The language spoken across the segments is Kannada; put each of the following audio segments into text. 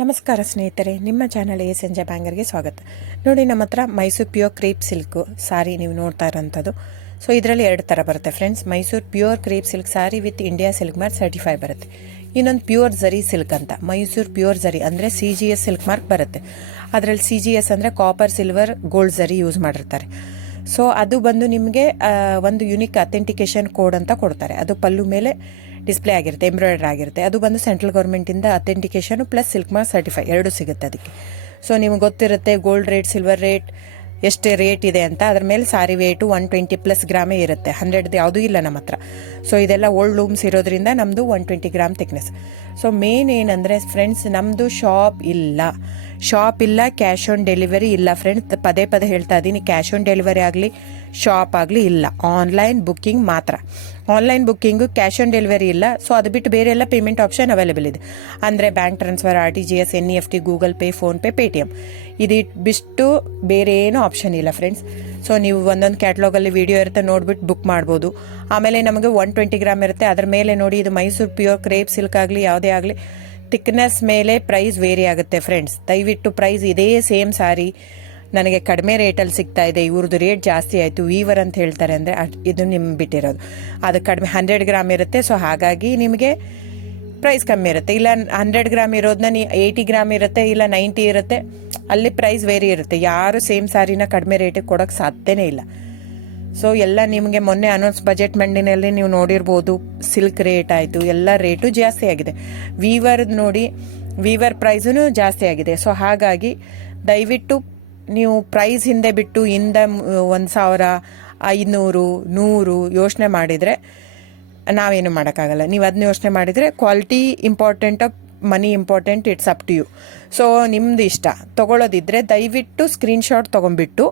ನಮಸ್ಕಾರ ಸ್ನೇಹಿತರೆ, ನಿಮ್ಮ ಚಾನಲ್ ಸಂಜೆ ಬ್ಯಾಂಗರ್ಗೆ ಸ್ವಾಗತ. ನೋಡಿ, ನಮ್ಮ ಹತ್ರ ಮೈಸೂರು ಪ್ಯೂರ್ ಕ್ರೇಪ್ ಸಿಲ್ಕ್ ಸಾರಿ ನೀವು ನೋಡ್ತಾ ಇರೋಂಥದ್ದು. ಸೊ ಇದರಲ್ಲಿ ಎರಡು ಥರ ಬರುತ್ತೆ friends. Mysuru pure crepe silk sorry with India silk mark certify ಬರುತ್ತೆ. ಇನ್ನೊಂದು ಪ್ಯೂರ್ ಝರಿ ಸಿಲ್ಕ್ ಅಂತ, ಮೈಸೂರು ಪ್ಯೂರ್ ಝರಿ ಅಂದರೆ CGS ಸಿಲ್ಕ್ ಮಾರ್ಕ್ ಬರುತ್ತೆ. ಅದರಲ್ಲಿ CGS ಅಂದರೆ ಕಾಪರ್, ಸಿಲ್ವರ್, ಗೋಲ್ಡ್ ಝರಿ ಯೂಸ್ ಮಾಡಿರ್ತಾರೆ. ಸೊ ಅದು ಬಂದು ನಿಮಗೆ ಒಂದು ಯುನಿಕ್ ಅಥೆಂಟಿಕೇಶನ್ ಕೋಡ್ ಅಂತ ಕೊಡ್ತಾರೆ. ಅದು ಪಲ್ಲು ಮೇಲೆ ಡಿಸ್ಪ್ಲೇ ಆಗಿರುತ್ತೆ, ಎಂಬ್ರಾಯ್ಡ್ರಿ ಆಗಿರುತ್ತೆ. ಅದು ಬಂದು ಸೆಂಟ್ರಲ್ ಗೌರ್ಮೆಂಟಿಂದ authentication plus silk mark certify ಎರಡು ಸಿಗುತ್ತೆ ಅದಕ್ಕೆ. ಸೊ ನಿಮ್ಗೆ ಗೊತ್ತಿರುತ್ತೆ ಗೋಲ್ಡ್ ರೇಟ್, ಸಿಲ್ವರ್ ರೇಟ್ ಎಷ್ಟು ರೇಟ್ ಇದೆ ಅಂತ. ಅದ್ರ ಮೇಲೆ ಸಾರಿ ವೇಟು 120+ ಗ್ರಾಮೇ ಇರುತ್ತೆ, 100 ಯಾವುದೂ ಇಲ್ಲ ನಮ್ಮ ಹತ್ರ. ಸೊ ಇದೆಲ್ಲ ಓಲ್ಡ್ ಲೂಮ್ಸ್ ಇರೋದ್ರಿಂದ ನಮ್ಮದು 120 ಗ್ರಾಮ್ ಥಿಕ್ನೆಸ್. ಸೊ ಮೇನ್ ಏನಂದರೆ ಫ್ರೆಂಡ್ಸ್, ನಮ್ಮದು ಶಾಪ್ ಇಲ್ಲ, ಕ್ಯಾಶ್ ಆನ್ ಡೆಲಿವರಿ ಇಲ್ಲ ಫ್ರೆಂಡ್ಸ್. ಪದೇ ಪದೇ ಹೇಳ್ತಾ ಇದ್ದೀನಿ, ಕ್ಯಾಶ್ ಆನ್ ಡೆಲಿವರಿ ಆಗಲಿ, ಶಾಪ್ ಆಗಲಿ ಇಲ್ಲ. ಆನ್ಲೈನ್ ಬುಕ್ಕಿಂಗ್ ಮಾತ್ರ. Online booking, cash on delivery ಇಲ್ಲ. ಸೊ ಅದು ಬಿಟ್ಟು ಬೇರೆ ಎಲ್ಲ ಪೇಮೆಂಟ್ ಆಪ್ಷನ್ ಅವೈಲೇಬಲ್ ಇದೆ. ಅಂದರೆ bank transfer, RTGS, NEFT, Google pay, PhonePe, Paytm. ಇದು ಬಿಟ್ಟು ಬೇರೆ ಏನೂ ಆಪ್ಷನ್ ಇಲ್ಲ ಫ್ರೆಂಡ್ಸ್. ಸೊ ನೀವು ಒಂದೊಂದು ಕ್ಯಾಟ್ಲಾಗಲ್ಲಿ ವಿಡಿಯೋ ಇರುತ್ತೆ, ನೋಡ್ಬಿಟ್ಟು ಬುಕ್ ಮಾಡ್ಬೋದು. ಆಮೇಲೆ ನಮಗೆ 120 ಗ್ರಾಮ್ ಇರುತ್ತೆ. ಅದ್ರ ಮೇಲೆ ನೋಡಿ, ಇದು ಮೈಸೂರು ಪ್ಯೂರ್ ಕ್ರೇಪ್ ಸಿಲ್ಕ್ ಆಗಲಿ ಯಾವುದೇ ಆಗಲಿ ಥಿಕ್ನೆಸ್ ಮೇಲೆ ಪ್ರೈಸ್ ವೇರಿ ಆಗುತ್ತೆ ಫ್ರೆಂಡ್ಸ್. ದಯವಿಟ್ಟು ಪ್ರೈಸ್ ಇದೇ ಸೇಮ್ ಸಾರಿ ನನಗೆ ಕಡಿಮೆ ರೇಟಲ್ಲಿ ಸಿಗ್ತಾ ಇದೆ, ಇವ್ರದ್ದು ರೇಟ್ ಜಾಸ್ತಿ ಆಯಿತು ವೀವರ್ ಅಂತ ಹೇಳ್ತಾರೆ ಅಂದರೆ ಇದು ನಿಮ್ಗೆ ಬಿಟ್ಟಿರೋದು. ಅದು ಕಡಿಮೆ 100 ಗ್ರಾಮ್ ಇರುತ್ತೆ. ಸೊ ಹಾಗಾಗಿ ನಿಮಗೆ ಪ್ರೈಸ್ ಕಮ್ಮಿ ಇರುತ್ತೆ. ಇಲ್ಲ 100 ಗ್ರಾಮ್ ಇರೋದನ್ನ 80 ಗ್ರಾಮ್ ಇರುತ್ತೆ, ಇಲ್ಲ 90 ಇರುತ್ತೆ. ಅಲ್ಲಿ ಪ್ರೈಸ್ ವೇರಿ ಇರುತ್ತೆ. ಯಾರು ಸೇಮ್ ಸಾರಿನ ಕಡಿಮೆ ರೇಟಿಗೆ ಕೊಡೋಕ್ಕೆ ಸಾಧ್ಯನೇ ಇಲ್ಲ. ಸೊ ಎಲ್ಲ ನಿಮಗೆ ಮೊನ್ನೆ ಅನೌನ್ಸ್ ಬಜೆಟ್ ಮಂಡಿನಲ್ಲಿ ನೀವು ನೋಡಿರ್ಬೋದು, ಸಿಲ್ಕ್ ರೇಟ್ ಆಯಿತು, ಎಲ್ಲ ರೇಟು ಜಾಸ್ತಿ ಆಗಿದೆ. ವೀವರ್ದು ನೋಡಿ, ವೀವರ್ ಪ್ರೈಸೂ ಜಾಸ್ತಿ ಆಗಿದೆ. ಸೊ ಹಾಗಾಗಿ ದಯವಿಟ್ಟು ನೀವು ಪ್ರೈಸ್ ಹಿಂದೆ ಬಿಟ್ಟು 1,000, 500, 100 ಯೋಚನೆ ಮಾಡಿದರೆ ನಾವೇನು ಮಾಡೋಕ್ಕಾಗಲ್ಲ. ನೀವು ಅದನ್ನ ಯೋಚನೆ ಮಾಡಿದರೆ quality important, money important, it's up to you. So ನಿಮ್ಮದು ಇಷ್ಟ. ತೊಗೊಳ್ಳೋದಿದ್ರೆ ದಯವಿಟ್ಟು ಸ್ಕ್ರೀನ್ಶಾಟ್ ತೊಗೊಂಡ್ಬಿಟ್ಟು,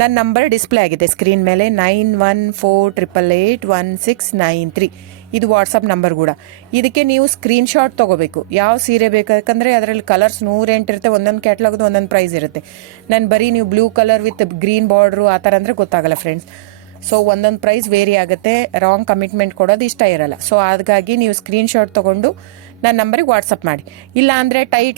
ನನ್ನ ನಂಬರ್ ಡಿಸ್ಪ್ಲೇ ಆಗಿದೆ ಸ್ಕ್ರೀನ್ ಮೇಲೆ, 9148881693. ಇದು ವಾಟ್ಸಪ್ ನಂಬರ್ ಕೂಡ. ಇದಕ್ಕೆ ನೀವು ಸ್ಕ್ರೀನ್ಶಾಟ್ ತೊಗೋಬೇಕು. ಯಾವ ಸೀರೆ ಬೇಕಂದರೆ ಅದರಲ್ಲಿ ಕಲರ್ಸ್ 108 ಇರುತ್ತೆ. ಒಂದೊಂದು ಕ್ಯಾಟ್ಲಾಗ್ದು ಒಂದೊಂದು ಪ್ರೈಸ್ ಇರುತ್ತೆ. ನಾನು ಬರೀ ನೀವು blue colour with green border ಆ ಥರ ಅಂದರೆ ಗೊತ್ತಾಗಲ್ಲ ಫ್ರೆಂಡ್ಸ್. ಸೊ ಒಂದೊಂದು ಪ್ರೈಸ್ ವೇರಿ ಆಗುತ್ತೆ. ರಾಂಗ್ ಕಮಿಟ್ಮೆಂಟ್ ಕೊಡೋದು ಇಷ್ಟ ಇರಲ್ಲ. ಸೊ ಹಾಗಾಗಿ ನೀವು ಸ್ಕ್ರೀನ್ಶಾಟ್ ತೊಗೊಂಡು ನನ್ನ ನಂಬರಿಗೆ ವಾಟ್ಸಪ್ ಮಾಡಿ. ಇಲ್ಲ ಅಂದರೆ ಟೈಟ್